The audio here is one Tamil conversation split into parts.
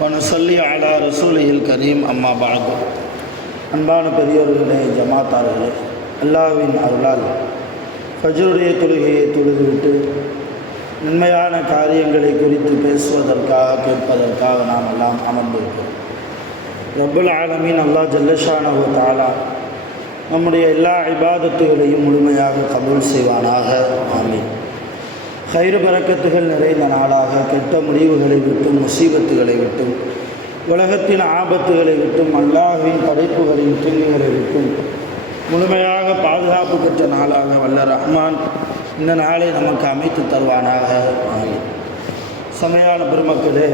வனசல்லி அலா ரசூலில் கரீம் அம்மா பாது. அன்பான பெரியோர்களே, ஜமாத்தார்களே, அல்லாஹ்வின் அருளால் ஃபஜ்ருடைய தொழுகையை தொழுதுவிட்டு நன்மையான காரியங்களை குறித்து பேசுவதற்காக கேட்பதற்காக நாம் எல்லாம் அமர்ந்திருக்கிறோம். ரப்புல் ஆலமீன் அல்லாஹ் ஜல்லஷானஹு வ தஆலா நம்முடைய எல்லா இபாதத்துகளையும் முழுமையாக கபூல் செய்வானாக. ஆமீன். கயிறு பரக்கத்துகள் நிறைந்த நாளாக கெட்ட முடிவுகளை விட்டும் முசீபத்துகளை விட்டும் உலகத்தின் ஆபத்துகளை விட்டும் அல்லாஹ்வின் படைப்புகளின் தீங்குகளை விட்டும் முழுமையாக பாதுகாப்பு பெற்ற நாளாக வல்ல ரஹ்மான் இந்த நாளை நமக்கு அமைத்து தருவானாக. சமையான பெருமக்களே,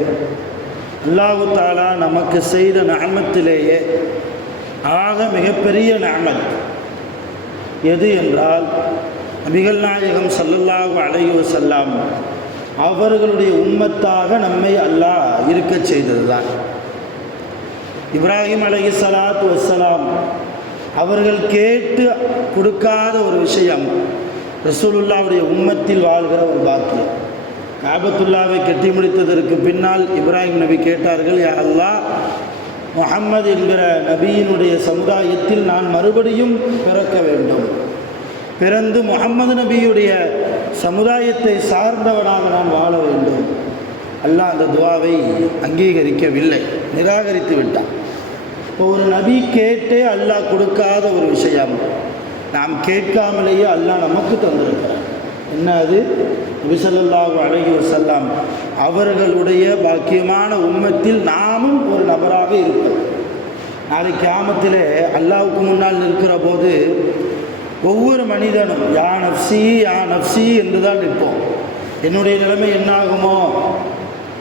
அல்லாஹு தஆலா நமக்கு செய்த நிஅமத்திலேயே ஆக மிகப்பெரிய நிஅமத் எது என்றால், நபிகள் நாயகம் ஸல்லல்லாஹு அலைஹி வஸல்லம் அவர்களுடைய உம்மத்தாக நம்மை அல்லாஹ் இருக்க செய்தது தான். இப்ராஹிம் அலைஹிஸ்ஸலாத்து வஸ்ஸலாம் அவர்கள் கேட்டு கொடுக்காத ஒரு விஷயம் ரசூலுல்லாஹ்வுடைய உம்மத்தில் வாழ்கிற ஒரு பாக்கியம். காபத்துல்லாவை கட்டி முடித்ததற்கு பின்னால் இப்ராஹிம் நபி கேட்டார்கள், யா அல்லாஹ், முஹம்மது என்கிற நபியினுடைய சமுதாயத்தில் நான் மறுபடியும் பிறக்க வேண்டும், பிறந்து முஹம்மது நபியுடைய சமுதாயத்தை சார்ந்தவனாக நான் வாழ வேண்டும். அல்லாஹ் அந்த துவாவை அங்கீகரிக்கவில்லை, நிராகரித்து விட்டான். இப்போ ஒரு நபி கேட்டே அல்லாஹ் கொடுக்காத ஒரு விஷயம் நாம் கேட்காமலேயே அல்லாஹ் நமக்கு தந்திருக்கிறார். என்ன அது? நபி ஸல்லல்லாஹு அலைஹி வஸல்லம் அவர்களுடைய பாக்கியமான உம்மத்தில் நாமும் ஒரு நபராக இருப்போம். நாளை கியாமத்திலே அல்லாஹ்வுக்கு முன்னால் நிற்கிற போது ஒவ்வொரு மனிதனும் யா நஃப்ஸி யா நஃப்ஸி என்று தான் நிற்போம். என்னுடைய நிலைமை என்னாகுமோ,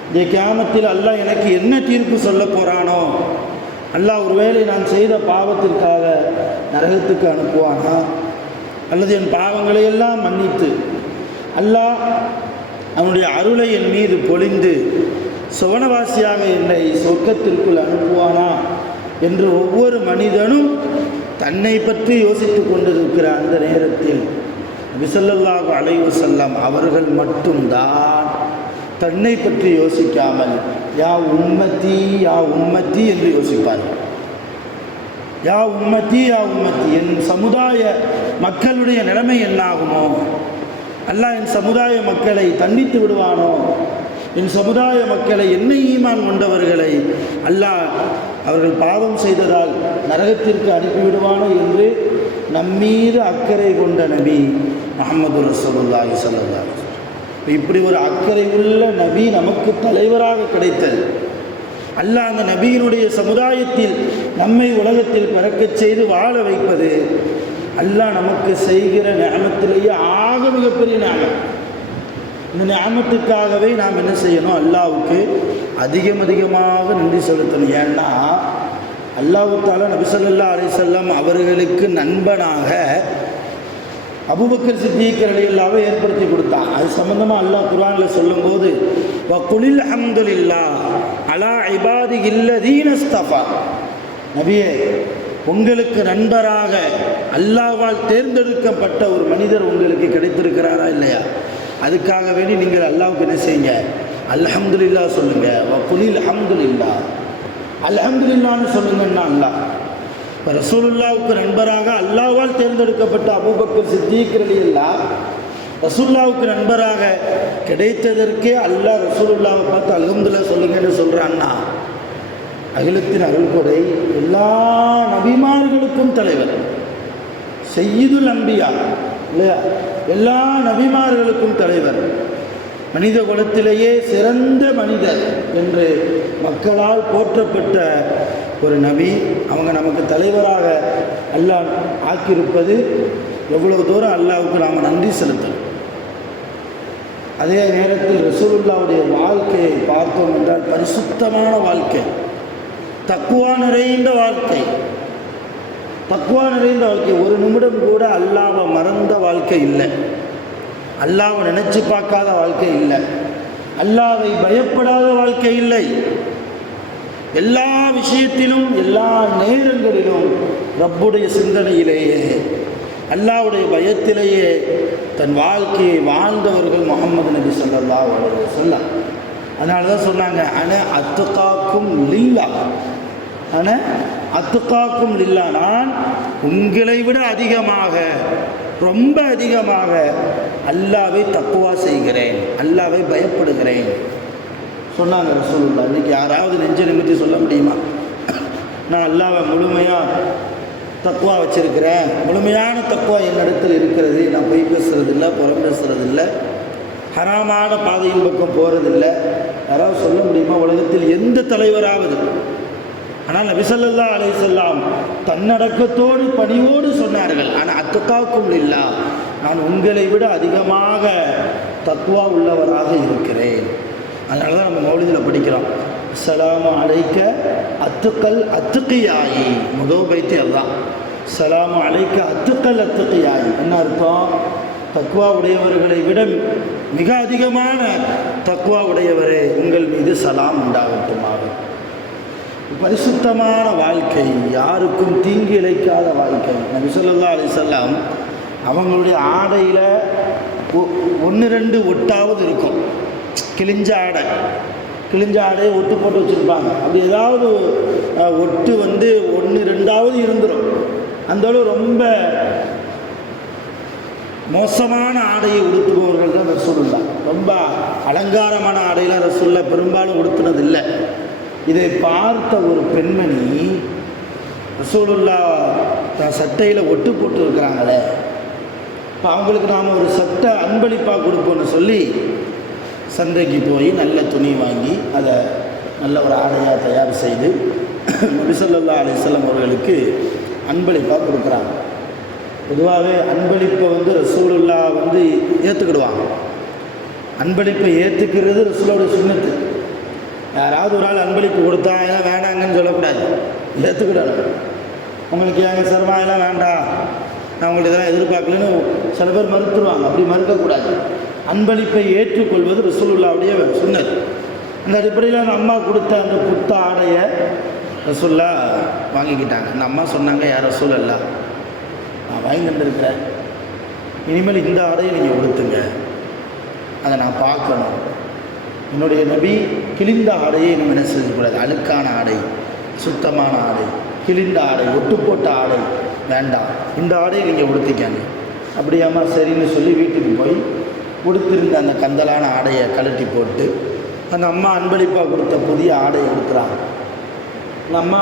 இந்த கியாமத்தில் அல்லாஹ் எனக்கு என்ன தீர்ப்பு சொல்ல போகிறானோ, அல்லாஹ் ஒருவேளை நான் செய்த பாவத்திற்காக நரகத்துக்கு அனுப்புவானா, அல்லது என் பாவங்களை எல்லாம் மன்னித்து அல்லாஹ் அவனுடைய அருளை என் மீது பொழிந்து சுவனவாசியாக என்னை சொர்க்கத்திற்குள் அனுப்புவானா என்று ஒவ்வொரு மனிதனும் தன்னை பற்றி யோசித்து கொண்டிருக்கிற அந்த நேரத்தில் நபி ஸல்லல்லாஹு அலைஹி வஸல்லம் அவர்கள் மட்டும்தான் தன்னை பற்றி யோசிக்காமல் யா உம்மத்தி யா உம்மத்தி என்று யோசிப்பார்கள். யா உம்மத்தி யா உம்மத்தி, என் சமுதாய மக்களுடைய நிலைமை என்னாகுமோ, அல்லாஹ் என் சமுதாய மக்களை தண்டித்து விடுவானோ, என் சமுதாய மக்களை, என்ன ஈமான் கொண்டவர்களை அல்லாஹ் அவர்கள் பாவம் செய்ததால் நரகத்திற்கு அனுப்பிவிடுவானோ என்று நம்மீது அக்கறை கொண்ட நபி முஹம்மது ரசூலுல்லாஹி ஸல்லல்லாஹு அலைஹி வஸல்லம். இப்படி ஒரு அக்கறை உள்ள நபி நமக்கு தலைவராக கிடைத்தது. அல்லாஹ் அந்த நபியினுடைய சமுதாயத்தில் நம்மை உலகத்தில் பிறக்கச் செய்து வாழ வைப்பது அல்லாஹ் நமக்கு செய்கிற நிஅமத்திலேயே ஆக மிகப்பெரிய நிஅமத். இந்த நிஅமத்துக்காகவே நாம் என்ன செய்யணும்? அல்லாஹ்வுக்கு அதிகமாக நன்றி செலுத்தணும். ஏன்னா அல்லாஹ் தஆலா நபி ஸல்லல்லாஹு அலைஹி வஸல்லம் அவர்களுக்கு நண்பனாக அபூபக்கர் சித்தீக் ரலியல்லாஹு ஏற்படுத்தி கொடுத்தான். அது சம்பந்தமாக அல்லாஹ் குர்ஆனில் சொல்லும்போது வகுலில் ஹம்துலில்லாஹ் அலா இபாதிஹில்லதீன இஸ்தஃபா, நபியே, உங்களுக்கு நண்பராக அல்லாஹ்வால் தேர்ந்தெடுக்கப்பட்ட ஒரு மனிதர் உங்களுக்கு கிடைத்திருக்கிறாரா இல்லையா? அதுக்காக வேண்டி நீங்கள் அல்லாஹ்வுக்கு என்ன செய்யுங்க? அல்ஹம்துலில்லாஹ் சொல்லுங்க. வகுலில் ஹம்துலில்லாஹ், அல்ஹம்துலில்லாஹ்னு சொல்லுங்கன்னா அல்லாஹ். இப்போ ரசூலுல்லாஹ்வுக்கு நண்பராக அல்லாஹ்வால் தேர்ந்தெடுக்கப்பட்ட அபூபக்கர் சித்தீக் ரலியல்லாஹு ரசூலுல்லாஹ்வுக்கு நண்பராக கிடைத்ததற்கே அல்லாஹ் ரசூலுல்லாஹ்வை பார்த்து அல்ஹம்துலில்லாஹ் சொல்லுங்கன்னு சொல்கிறான்னா, அகிலத்தின் அருள்கொடை, எல்லா நபிமார்களுக்கும் தலைவர், சய்யிதுல் அம்பியா இல்லையா, எல்லா நபிமார்களுக்கும் தலைவர், மனித குலத்திலேயே சிறந்த மனிதர் என்று மக்களால் போற்றப்பட்ட ஒரு நபி, அவங்க நமக்கு தலைவராக அல்லாஹ் ஆக்கியிருப்பது எவ்வளவு தூரம் அல்லாஹ்வுக்கு நாம் நன்றி செலுத்தணும். அதே நேரத்தில் ரசூலுல்லாவுடைய வாழ்க்கையை பார்த்தோம் என்றால் பரிசுத்தமான வாழ்க்கை, தக்குவா நிறைந்த வாழ்க்கை. தக்குவா நிறைந்த வாழ்க்கை. ஒரு நிமிடம் கூட அல்லாஹ்வை மறந்த வாழ்க்கை இல்லை, அல்லாஹ்வை நினைச்சு பார்க்காத வாழ்க்கை இல்லை, அல்லாஹ்வை பயப்படாத வாழ்க்கை இல்லை. எல்லா விஷயத்திலும் எல்லா நேரங்களிலும் ரப்புடைய சிந்தனையிலேயே அல்லாஹ்வுடைய பயத்திலேயே தன் வாழ்க்கையை வாழ்ந்தவர்கள் முஹம்மது நபி ஸல்லல்லாஹு அலைஹி வஸல்லம். அதனால தான் சொன்னாங்க, அன அத்துகாக்கும் லில்லா, அன அத்துகாக்கும் லில்லா, நான் உங்களை விட அதிகமாக, ரொம்ப அதிகமாக அல்லாஹ்வை தக்குவா செய்கிறேன், அல்லாஹ்வை பயப்படுகிறேன் சொன்னாங்க ரசூலுல்லாஹ். இன்றைக்கி யாராவது நெஞ்ச நிமித்தி சொல்ல முடியுமா, நான் அல்லாஹ்வை முழுமையாக தக்குவா வச்சுருக்கிறேன், முழுமையான தக்குவா என்னிடத்தில் இருக்கிறது, நான் பொய் பேசுகிறதில்லை, புறம் பேசுகிறதில்லை, ஹராமான பாதையின் பக்கம் போகிறதில்ல, யாராவது சொல்ல முடியுமா உலகத்தில் எந்த தலைவராவது? ஆனால் நபி ஸல்லல்லாஹு அலைஹி வஸல்லம் தன்னடக்கத்தோடு பணிவோடு சொன்னார்கள், ஆனால் அத்துகாக்கும் இல்லா, நான் உங்களை விட அதிகமாக தக்குவா உள்ளவராக இருக்கிறேன். அதனால தான் நம்ம மௌலிதில் படிக்கிறோம், ஸலாமு அலைக்க அத்துக்கல் அத்துக்கியாயி, முதல் பைத்தி அதுதான், ஸலாமு அலைக்க அத்துக்கல் அத்துக்கியாயி. என்ன அர்த்தம்? தக்குவா உடையவர்களை விட மிக அதிகமான தக்குவா உடையவரே உங்கள் மீது சலாம் உண்டாகட்டுமாக. பரிசுத்தமான வாழ்க்கை, யாருக்கும் தீங்கு இழைக்காத வாழ்க்கை. நபி ஸல்லல்லாஹு அலைஹி வஸல்லம் அவங்களுடைய ஆடையில் 1-2 ஒட்டாவது இருக்கும், கிழிஞ்ச ஆடை, கிழிஞ்ச ஆடையை ஒட்டு போட்டு வச்சுருப்பாங்க. அப்படி ஏதாவது ஒட்டு 1-2ஆவது இருந்துடும். அந்தளவு ரொம்ப மோசமான ஆடையை உடுத்துபவர்கள் தான் ரசூலுல்லாஹ். ரொம்ப அலங்காரமான ஆடையெல்லாம் ரசூலுல்லாஹ் பெரும்பாலும் உடுத்துனதில்லை. இதை பார்த்த ஒரு பெண்மணி, ரசூலுல்லாஹ் சட்டையில் ஒட்டு போட்டு இருக்கிறாங்களே, இப்போ அவங்களுக்கு நாம் ஒரு சட்டை அன்பளிப்பாக கொடுப்போன்னு சொல்லி சந்தைக்கு போய் நல்ல துணி வாங்கி அதை நல்ல ஒரு ஆடையாக தயார் செய்து நபி ஸல்லல்லாஹு அலைஹி வஸல்லம் அவர்களுக்கு அன்பளிப்பாக கொடுக்குறாங்க. பொதுவாகவே அன்பளிப்பை ரசூலுல்லாஹ் ஏற்றுக்கிடுவாங்க. அன்பளிப்பை ஏற்றுக்கிறது ரசூலுடைய சுன்னத்து. யாராவது ஒரு ஆள் அன்பளிப்பு கொடுத்தா எல்லாம் வேணாங்கன்னு சொல்லக்கூடாது, ஏற்றுக்கிடணும். உங்களுக்கு ஏங்க சர்மா எல்லாம் வேண்டாம், நான் உங்களுக்கு இதெல்லாம் எதிர்பார்க்கலன்னு சில பேர் மறுத்துருவாங்க. அப்படி மறுக்கக்கூடாது. அன்பளிப்பை ஏற்றுக்கொள்வது ரசூலுல்லாவுடைய சுன்னத். அந்த அடிப்படையில் அந்த அம்மா கொடுத்த அந்த புத்த ஆடையை ரசூலுல்லாஹ் வாங்கிக்கிட்டாங்க. அந்த அம்மா சொன்னாங்க, யார் ரசூலல்லாஹ், நான் வாங்கி தந்துருக்கிறேன், இனிமேல் இந்த ஆடையை நீங்கள் உடுத்துங்க, அதை நான் பார்க்கணும். என்னுடைய நபி கிழிந்த ஆடையை நம்ம என்ன செய்யக்கூடாது, அழுக்கான ஆடை, சுத்தமான ஆடை, கிழிந்த ஆடை, ஒட்டு போட்ட ஆடை வேண்டாம், இந்த ஆடையை நீங்கள் உடுத்திக்காங்க. அப்படியாம்மா சரின்னு சொல்லி வீட்டுக்கு போய் உடுத்திருந்த அந்த கந்தலான ஆடையை கழட்டி போட்டு அந்த அம்மா அன்பளிப்பாக கொடுத்த புதிய ஆடையை கொடுக்குறாங்க. அந்த அம்மா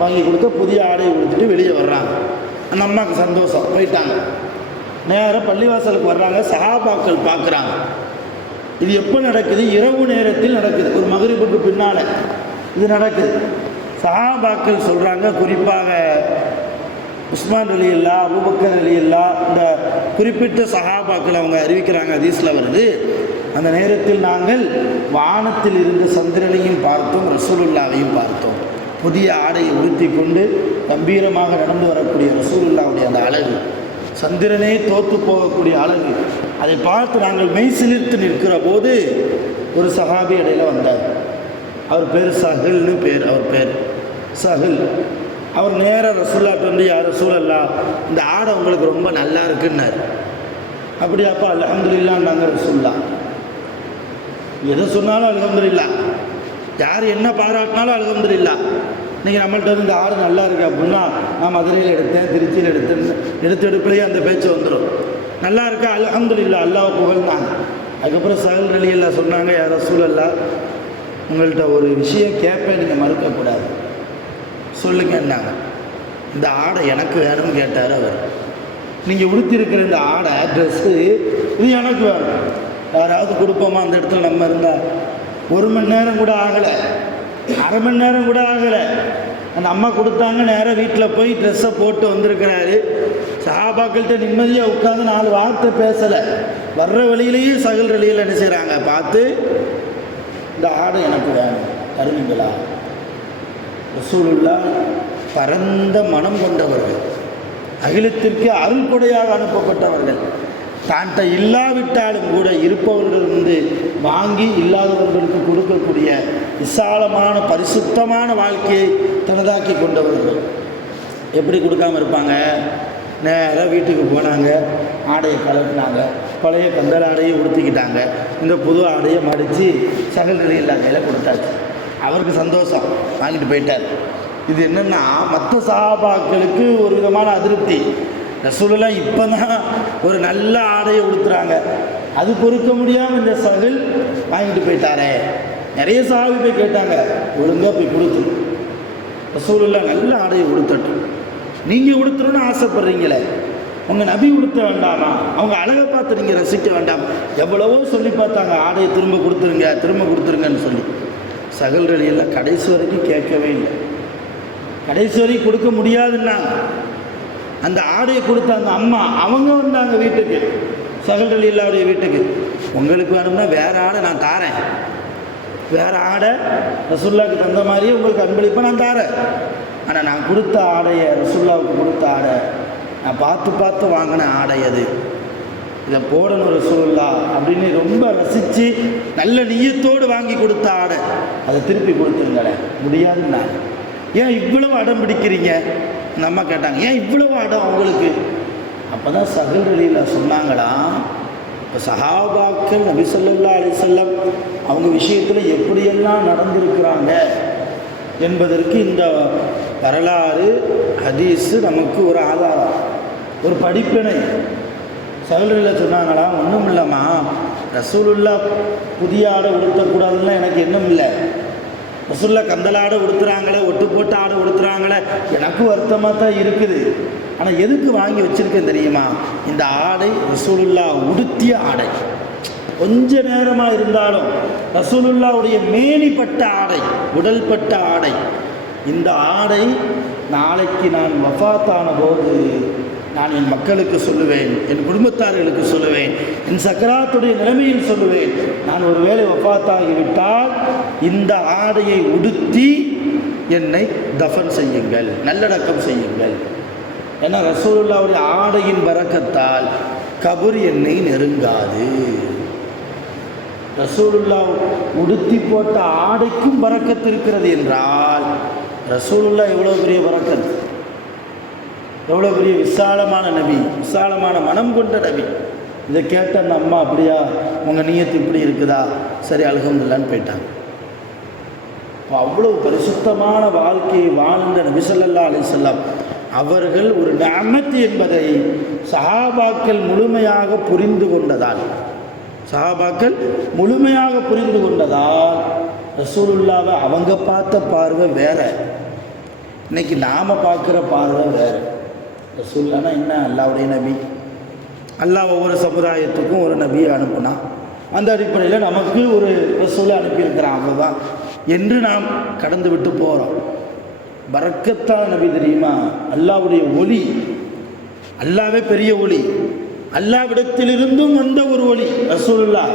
வாங்கி கொடுத்த புதிய ஆடையை கொடுத்துட்டு வெளியே வர்றாங்க. அந்த அம்மாவுக்கு சந்தோஷம், போயிட்டாங்க. நேராக பள்ளிவாசலுக்கு வர்றாங்க. சஹாபாக்கள் பார்க்குறாங்க. இது எப்போ நடக்குது? இரவு நேரத்தில் நடக்குது, ஒரு மக்ரிபுக்கு பின்னால் இது நடக்குது. சஹாபாக்கள் சொல்கிறாங்க, குறிப்பாக உஸ்மான் ரலியல்லாஹு, அபூபக்கர் ரலியல்லாஹு, இந்த குறிப்பிட்ட சஹாபாக்கள் அவங்க அறிவிக்கிறாங்க, ஹதீஸ்ல வருது, அந்த நேரத்தில் நாங்கள் வானத்தில் இருந்த சந்திரனையும் பார்த்தோம், ரசூலுல்லாவையும் பார்த்தோம். புதிய ஆடையை உடுத்தி கொண்டு கம்பீரமாக நடந்து வரக்கூடிய ரசூலுல்லாவுடைய அந்த அழகு, சந்திரனே தோற்று போகக்கூடிய அழகு, அதை பார்த்து நாங்கள் மெய் சிலிர்த்து நிற்கிற போது ஒரு சஹாபி இடையில வந்தார். அவர் பேர் சஹில்னு பேர், அவர் பேர் சஹில். அவர் நேராக ரசூலுல்லாஹ்ட்ட வந்து, யார் ரசூலல்லாஹ், இந்த ஆடை உங்களுக்கு ரொம்ப நல்லா இருக்குன்னார். அப்படியாப்பா, அல்ஹம்துலில்லாஹ். நாங்கள் ரசூலுல்லாஹ் எதை சொன்னாலும் அல்ஹம்துலில்லாஹ், யார் என்ன பாராட்டினாலும் அல்ஹம்துலில்லாஹ். இன்றைக்கி நம்மள்ட்ட வந்து இந்த ஆடு நல்லா இருக்குது அப்படின்னா, நான் மதுரையில் எடுத்தேன், திருச்சியில் எடுத்துலேயே அந்த பேச்சு வந்துடும். நல்லா இருக்கா, அல்ஹம்துலில்லாஹ், அல்லாஹ் புகழ்ந்தாங்க. அதுக்கப்புறம் சஹல் ரலியல்லாஹு சொன்னாங்க, யார் ரசூலல்லாஹ், உங்கள்கிட்ட ஒரு விஷயம் கேட்பேன், நீங்கள் மறுக்கக்கூடாது, சொல்லுங்கன்னாங்க. இந்த ஆடை எனக்கு வேணும்னு கேட்டார் அவர். நீங்கள் உடுத்திருக்கிற இந்த ஆடை, ட்ரெஸ்ஸு, இது எனக்கு வேணும். யாராவது கொடுப்போமா அந்த இடத்துல நம்ம இருந்தால்? 1 மணி நேரம் கூட ஆகலை, அரை மணி நேரம் கூட ஆகலை. அந்த அம்மா கொடுத்தாங்க. நேராக வீட்டில் போய் ட்ரெஸ்ஸை போட்டு வந்திருக்கிறாரு. சஹாபாக்கள்கிட்ட நிம்மதியாக உட்காந்து 4 வார்த்தை பேசலை. வர்ற வழியிலேயே சகல் வழியில் என்ன செய்கிறாங்க, பார்த்து இந்த ஆடை எனக்கு வேணும் தருவீங்களா? ரசூலுல்லாஹ் பரந்த மனம் கொண்டவர்கள், அகிலத்திற்கு அருள் கொடையாக அனுப்பப்பட்டவர்கள், தான்கிட்ட இல்லாவிட்டாலும் கூட இருப்பவர்களிருந்து வாங்கி இல்லாதவர்களுக்கு கொடுக்கக்கூடிய விசாலமான பரிசுத்தமான வாழ்க்கையை தனதாக்கி கொண்டவர்கள். எப்படி கொடுக்காமல் இருப்பாங்க? நேராக வீட்டுக்கு போனாங்க, ஆடையை கலட்டினாங்க, பழைய கந்தல் ஆடையை உடுத்திக்கிட்டாங்க, இந்த புது ஆடையை மடித்து சகல் நிலையில் கையில் கொடுத்தாச்சு. அவருக்கு சந்தோஷம், வாங்கிட்டு போயிட்டார். இது என்னென்னா மற்ற சஹாபாக்களுக்கு ஒரு விதமான அதிருப்தி. ரசூலுல்லாஹ் இப்போ தான் ஒரு நல்ல ஆடையை உடுத்துறாங்க, அது பொறுக்க முடியாமல் இந்த சகல் வாங்கிட்டு போயிட்டாரே. நிறைய சஹாபி போய் கேட்டாங்க, ஒழுங்காக போய் கொடுத்து ரசூலுல்லாஹ் நல்ல ஆடையை உடுத்தட்டும், நீங்கள் உடுத்துறோன்னு ஆசைப்படுறீங்களே, உங்கள் நபி உடுத்த வேண்டாமா? அவங்க அழகை பார்த்து நீங்கள் ரசிக்க வேண்டாம்? எவ்வளவோ சொல்லி பார்த்தாங்க, ஆடையை திரும்ப கொடுத்துருங்கன்னு சொல்லி. சகல் ரலியெல்லாம் கடைசி வரைக்கும் கேட்கவே இல்லை. கடைசி வரைக்கும் கொடுக்க முடியாதுன்னா அந்த ஆடையை கொடுத்த அந்த அம்மா அவங்க வந்தாங்க வீட்டுக்கு, சகல் ரலியல்லாவுடைய வீட்டுக்கு. உங்களுக்கு வேணும்னா வேறு ஆடை நான் தாரேன், வேறு ஆடை ரசூலுல்லாஹ்வுக்கு தந்த மாதிரியே உங்களுக்கு அன்பளிப்பாக நான் தாரேன். ஆனால் நான் கொடுத்த ஆடையை, ரசூலுல்லாஹ்வுக்கு கொடுத்த ஆடை, நான் பார்த்து வாங்கின ஆடை அது, இதை போடணும் ரசூலுல்லாஹ் அப்படின்னு ரொம்ப ரசித்து நல்ல நியத்தோடு வாங்கி கொடுத்த ஆடை, அதை திருப்பி கொடுத்துருங்களேன். முடியாதுன்னா ஏன் இவ்வளவு அடம் பிடிக்கிறீங்க? அந்த அம்மா கேட்டாங்க, ஏன் இவ்வளவு அடம் உங்களுக்கு? அப்போ தான் சகல் ரலியல்லாஹு சொன்னாங்களாம், இப்போ சஹாபாக்கள் நபி ஸல்லல்லாஹு அலைஹி வஸல்லம் அவங்க விஷயத்தில் எப்படியெல்லாம் நடந்திருக்கிறாங்க என்பதற்கு இந்த வரலாறு ஹதீஸு நமக்கு ஒரு ஆதாரம், ஒரு படிப்பினை. சகல் ரலியல்லாஹு சொன்னாங்களாம், ஒன்றும் இல்லைம்மா, ரசூலுல்லாஹ் புதிய ஆடை உடுத்தக்கூடாதுன்னா எனக்கு எண்ணம் இல்லை. ரசூலுல்லாஹ் கந்தலாடை உடுத்துறாங்களே, ஒட்டு போட்டு ஆடை உடுத்துறாங்களே, எனக்கு வருத்தமாக தான் இருக்குது. ஆனால் எதுக்கு வாங்கி வச்சுருக்கேன் தெரியுமா? இந்த ஆடை ரசூலுல்லாஹ் உடுத்திய ஆடை, கொஞ்ச நேரமாக இருந்தாலும் ரசூலுல்லாஹ்வுடைய மேனிப்பட்ட ஆடை, உடல்பட்ட ஆடை. இந்த ஆடை நாளைக்கு நான் வஃபாத்தான போது நான் என் மக்களுக்கு சொல்லுவேன், என் குடும்பத்தார்களுக்கு சொல்லுவேன், என் சக்கராத்துடைய நிலைமையில் சொல்லுவேன், நான் ஒரு வேளை வஃபாத்தாகிவிட்டால் இந்த ஆடையை உடுத்தி என்னை தஃபன் செய்யுங்கள், நல்லடக்கம் செய்யுங்கள். ஏன்னா ரசூலுல்லாஹ்வுடைய ஆடையின் பரக்கத்தால் கபர் என்னை நெருங்காது. ரசூலுல்லாஹ் உடுத்தி போட்ட ஆடைக்கும் பரக்கத்து இருக்கிறது என்றால் ரசூலுல்லாஹ் எவ்வளோ பெரிய பரக்கத், எவ்வளோ பெரிய விசாலமான நபி, விசாலமான மனம் கொண்ட நபி. இதை கேட்ட அந்த அம்மா, அப்படியா உங்கள் நியத்து இப்படி இருக்குதா, சரி அல்ஹம்துலில்லாஹ்னு போயிட்டாங்க. இப்போ அவ்வளோ பரிசுத்தமான வாழ்க்கையை வாழ்ந்த நபி ஸல்லல்லாஹு அலைஹி வஸல்லம் அவர்கள் ஒரு நிஅமத் என்பதை சஹாபாக்கள் முழுமையாக புரிந்து கொண்டதால், ரசூலுல்லாஹ்வை அவங்க பார்த்த பார்வை வேற, இன்னைக்கு நாம் பார்க்குற பார்வை வேறு. ரசூலுல்லாஹ்னா என்ன? அல்லாஹ்வுடைய நபி. அல்லாஹ் ஒவ்வொரு சமுதாயத்துக்கும் ஒரு நபியை அனுப்புனான், அந்த அடிப்படையில் நமக்கு ஒரு ரசூலை அனுப்பியிருக்கிறான், அவ்வளோதான் என்று நாம் கடந்து விட்டு போகிறோம். பரக்கத்தான நபி தெரியுமா? அல்லாஹ்வுடைய ஒளி, அல்லாஹ்வே பெரிய ஒளி, அல்லாஹ்விடத்திலிருந்தும் வந்த ஒரு ஒளி ரசூலுல்லாஹ்.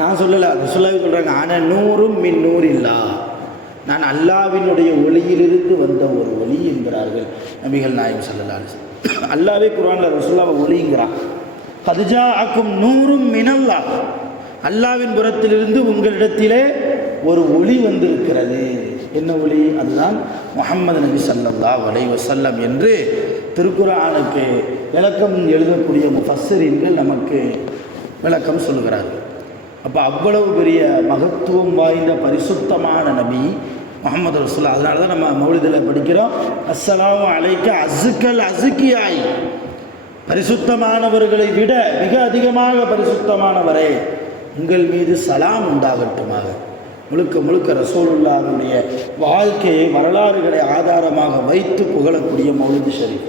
நான் சொல்லலை, ரசூலுல்லாஹ் சொல்கிறாங்க, ஆன நூறும் மின் நூறில்லா, நான் அல்லாஹ்வினுடைய ஒளியிலிருந்து வந்த ஒரு ஒளி என்கிறார்கள் நபிகள் நாயகம் ஸல்லல்லாஹு அலைஹி வஸல்லம். அல்லாஹ்வே குர்ஆனில் ரசூலுல்லாஹ் ஒளிங்கிறான். கத் ஜாஅக்கும் நூறும் மினல்லாஹ், அல்லாஹ்வின் புறத்திலிருந்து உங்களிடத்திலே ஒரு ஒளி வந்திருக்கிறது. என்ன ஒளி? அதுதான் முஹம்மது நபி ஸல்லல்லாஹு அலைஹி வஸல்லம் என்று திருக்குர்ஆனுக்கு விளக்கம் எழுதக்கூடிய முஃபஸ்ஸிரீன்கள் நமக்கு விளக்கம் சொல்கிறார்கள். அப்போ அவ்வளவு பெரிய மகத்துவம் வாய்ந்த பரிசுத்தமான நபி முஹம்மது ரசூலுல்லாஹ். அதனால தான் நம்ம மௌலிதில் படிக்கிறோம், அஸ்ஸலாமு அலைக்க அஸுக்கல் அஸுக்கியாய், பரிசுத்தமானவர்களை விட மிக அதிகமாக பரிசுத்தமானவரே உங்கள் மீது சலாம் உண்டாகட்டுமாக. முழுக்க முழுக்க ரசூலுல்லாஹ்வுடைய வாழ்க்கையை, வரலாறுகளை ஆதாரமாக வைத்து புகழக்கூடிய மௌலிது ஷரீஃப்.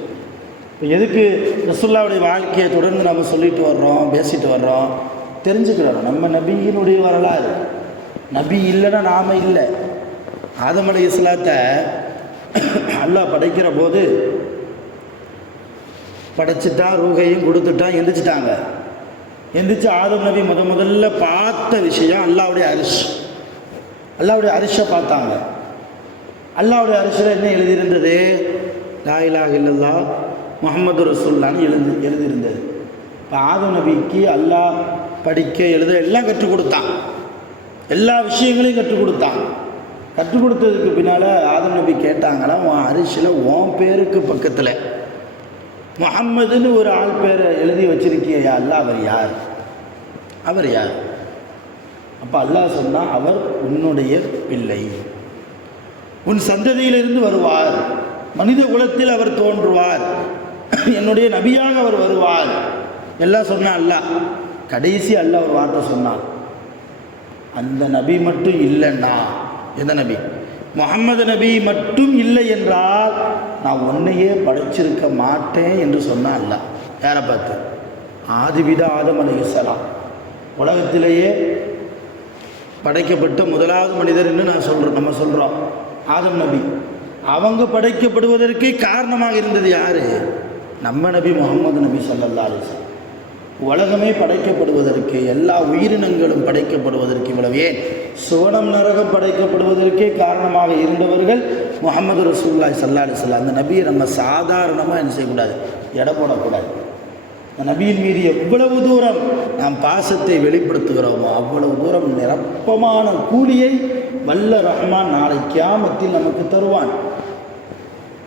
இப்போ எதுக்கு ரசூலுல்லாஹ்வுடைய வாழ்க்கையை தொடர்ந்து நம்ம சொல்லிட்டு வர்றோம், பேசிட்டு வர்றோம்? தெரிஞ்சுக்கிறோம், நம்ம நபியினுடைய வரலாறு. நபி இல்லைன்னா நாம் இல்லை. ஆதம் அலைஹிஸ்ஸலாத்தை அல்லாஹ் படைக்கிற போது படைச்சிட்டான், ரூகையும் கொடுத்துட்டான், எந்திரிச்சிட்டாங்க. எந்திரிச்சு ஆதம் நபி முதல்ல பார்த்த விஷயம் அல்லாஹ்வுடைய அரிஷ். அல்லாஹ்வுடைய அரிஷை பார்த்தாங்க. அல்லாஹ்வுடைய அரிஷில் என்ன எழுதியிருந்தது? லா இலாஹ இல்லல்லாஹ் முஹம்மது ரசூலுல்லாஹ்னு எழுதியிருந்தது. இப்போ ஆதம் நபிக்கு அல்லாஹ் படிக்க எழுத எல்லாம் கற்றுக் கொடுத்தான், எல்லா விஷயங்களையும் கற்றுக் கொடுத்தான். கற்றுக் கொடுத்ததுக்கு பின்னால் ஆதம் நபி கேட்டாங்களா, உன் அரிசியில் உன் பேருக்கு பக்கத்தில் முஹம்மதுன்னு ஒரு ஆள் பேரை எழுதி வச்சிருக்கியா அல்லாஹ், அவர் யார்? அவர் யார்? அப்போ அல்லாஹ் சொன்னால், அவர் உன்னுடைய பிள்ளை, உன் சந்ததியிலிருந்து வருவார், மனித குலத்தில் அவர் தோன்றுவார், என்னுடைய நபியாக அவர் வருவார் எல்லாம் சொன்னான் அல்லாஹ். கடைசி அல்லாஹ் ஒரு வார்த்தை சொன்னான், அந்த நபி மட்டும் இல்லைன்னா, எந்த நபி? முஹம்மது நபி மட்டும் இல்லை என்றால் நான் உன்னையே படைச்சிருக்க மாட்டேன் என்று சொன்னான் அல்லாஹ். யாரை பார்த்து? ஆதிபித ஆதம் அலைஹிஸ்ஸலாம், உலகத்திலேயே படைக்கப்பட்ட முதலாவது மனிதர் என்று நம்ம சொல்கிறோம் ஆதம் நபி. அவங்க படைக்கப்படுவதற்கு காரணமாக இருந்தது யார்? நம்ம நபி முஹம்மது நபி ஸல்லல்லாஹு அலைஹி வஸல்லம். உலகமே படைக்கப்படுவதற்கு, எல்லா உயிரினங்களும் படைக்கப்படுவதற்கு, இவ்வளவு ஏன் சுவனம் நரகம் படைக்கப்படுவதற்கே காரணமாக இருந்தவர்கள் முஹம்மது ரசூலுல்லாஹி ஸல்லல்லாஹு அலைஹி வஸல்லம். அந்த நபியை நம்ம சாதாரணமாக என்ன செய்யக்கூடாது? எடை போடக்கூடாது. அந்த நபியின் மீது எவ்வளவு தூரம் நாம் பாசத்தை வெளிப்படுத்துகிறோமோ அவ்வளவு தூரம் நிரப்பமான கூலியை வல்ல ரஹ்மான் நாளை கியாமத்தில் நமக்கு தருவான்.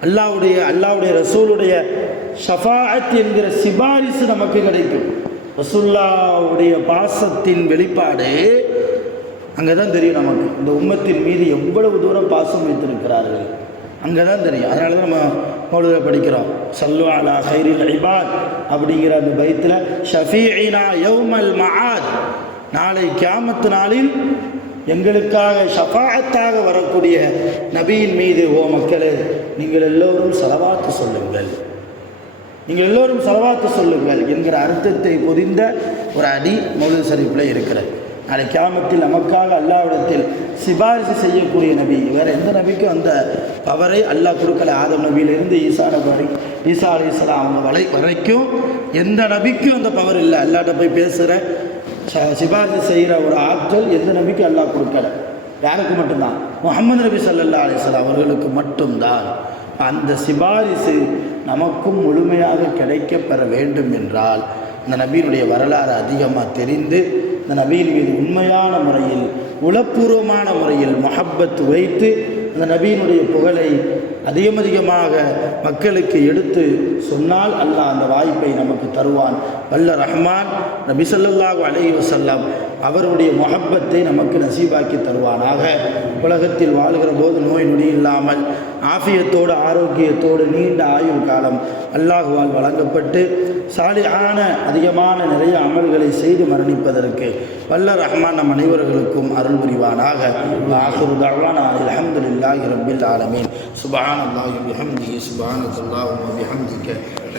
அல்லாஹ்வுடைய ரசூலுடைய ஷஃபாஅத் என்கிற சிபாரிசு நமக்கு கிடைக்கும். ரசூலுல்லாஹ்வுடைய பாசத்தின் வெளிப்பாடு அங்கே தான் தெரியும் நமக்கு, இந்த உம்மத்தின் மீது எவ்வளவு தூரம் பாசம் வைத்திருக்கிறார்கள் அங்கே தான் தெரியும். அதனால தான் நம்ம மௌலூதை படிக்கிறோம், ஸல்லு அலா கைரில் இபாத் அப்படிங்கிற அந்த பைத்தில், ஷஃபீஇனா யௌமல் மஆத், நாளை கியாமத்து நாளில் எங்களுக்காக ஷஃபாஅத்தாக வரக்கூடிய நபியின் மீது ஓ மக்களே நீங்கள் எல்லோரும் ஸலவாத்து சொல்லுங்கள், நீங்கள் எல்லோரும் ஸலவாத்து சொல்லுங்கள் என்கிற அர்த்தத்தை பொதிந்த ஒரு அடி மௌலூது ஷரீஃபில் இருக்கிறது. நாளை கியாமத்தில் நமக்காக அல்லாஹ்விடத்தில் சிபாரிசு செய்யக்கூடிய நபி, வேறு எந்த நபிக்கும் அந்த பவரை அல்லாஹ் கொடுக்கல. ஆதம் நபியிலிருந்து ஈசா அலைஹிஸ்ஸலாம் அவங்க வரைக்கும் எந்த நபிக்கும் அந்த பவர் இல்லை. அல்லாஹ்ட்ட போய் பேசுகிற சிபாரிசு செய்கிற ஒரு ஆற்றல் எந்த நபிக்கும் அல்லாஹ் கொடுக்கல. யாருக்கு மட்டும்தான்? முஹம்மது நபி ஸல்லல்லாஹு அலைஹி வஸல்லம் அவர்களுக்கு மட்டும்தான். அந்த சிபாரிசு நமக்கும் முழுமையாக கிடைக்க பெற வேண்டும் என்றால் இந்த நபியினுடைய வரலாறு அதிகமாக தெரிந்து இந்த நபியின் மீது உண்மையான முறையில், உளப்பூர்வமான முறையில் முஹப்பத் வைத்து அந்த நபியினுடைய புகழை அதிகமாக மக்களுக்கு எடுத்து சொன்னால் அல்லாஹ் அந்த வாய்ப்பை நமக்கு தருவான். வல்ல ரஹ்மான் நபி ஸல்லல்லாஹு அலைஹி வஸல்லம் அவருடைய முஹப்பத்தை நமக்கு நசீபாக்கி தருவானாக. உலகத்தில் வாழ்கிற போது நோய் நொடி இல்லாமல் ஆஃபியத்தோடு ஆரோக்கியத்தோடு நீண்ட ஆயுள் காலம் அல்லாஹுவால் வழங்கப்பட்டு சாலிஹான அதிகமான நிறைய அமல்களை செய்து மரணிப்பதற்கு வல்ல ரஹ்மான் நம் அனைவர்களுக்கும் அருள் புரிவானாக. ஆகிரு தஅவானா அல்ஹம்துலில்லாஹி ரப்பில் ஆலமீன். சுப்ஹானல்லாஹி வ பிஹம்திஹி, சுப்ஹானல்லாஹி வ பிஹம்திக,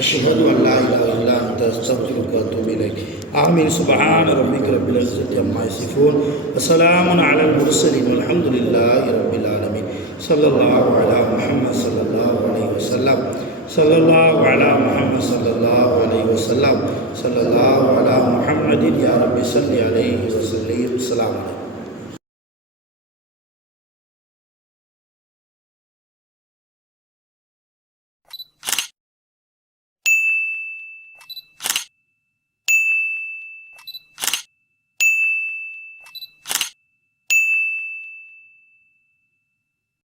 அஷ்ஹது அன் லா இலாஹா இல்லா அன்த, அஸ்தக்ஃபிருக வ அத்தூபு இலைக். ஆமீன். சுப்ஹான ரப்பிக ரப்பில் இஸ்ஸத்தி அம்மா யசிஃபூன் வ ஸலாமுன் அலல் முர்ஸலீன் வல்ஹம்துலில்லாஹி ரப்பில் ஆலமீன். ஸல்லல்லாஹு அலா முஹம்மத் ஸல்லல்லாஹு அலைஹி வஸல்லம், ஸல்லல்லாஹு அலா முஹம்மத் ஸல்லல்லாஹு அலைஹி வஸல்லம், ஸல்லல்லாஹு அலா முஹம்மதின் யா ரப்பி ஸல்லி அலைஹி வஸல்லிம். ஸலாம் அலைக்கும்.